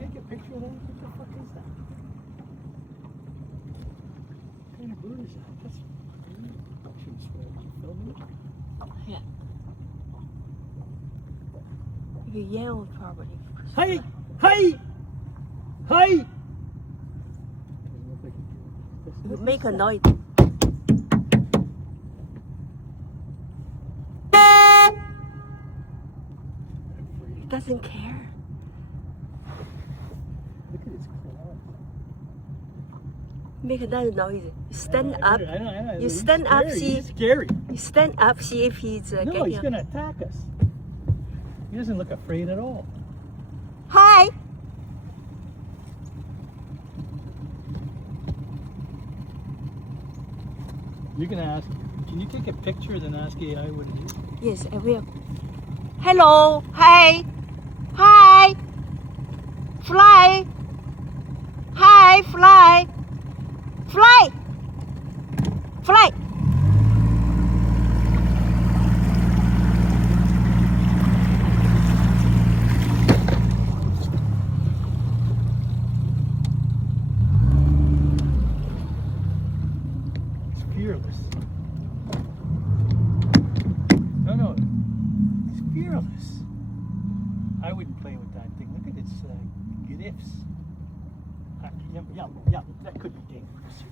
Take a picture of that. What the fuck is that? What kind of bird is that? That's. I shouldn't swear. Are you filming it? Yeah. You yell probably. Hey! Hey! Hey! Doesn't look like You make a noise. It doesn't care. Look at its claws. Make another noise. You stand up. I know. You He's stand up, scary. see. He's scary. You stand up, see if he's No, getting he's up. gonna attack us. He doesn't look afraid at all. Hi. You're gonna ask. Can you take a picture then ask AI what it is? Yes, I will. Hello. Hi. Hi. Fly. Hi, fly. Fly. Fly. It's fearless. No, it's fearless. I wouldn't play with that thing. Look at its gifts. Yeah, that could be dangerous.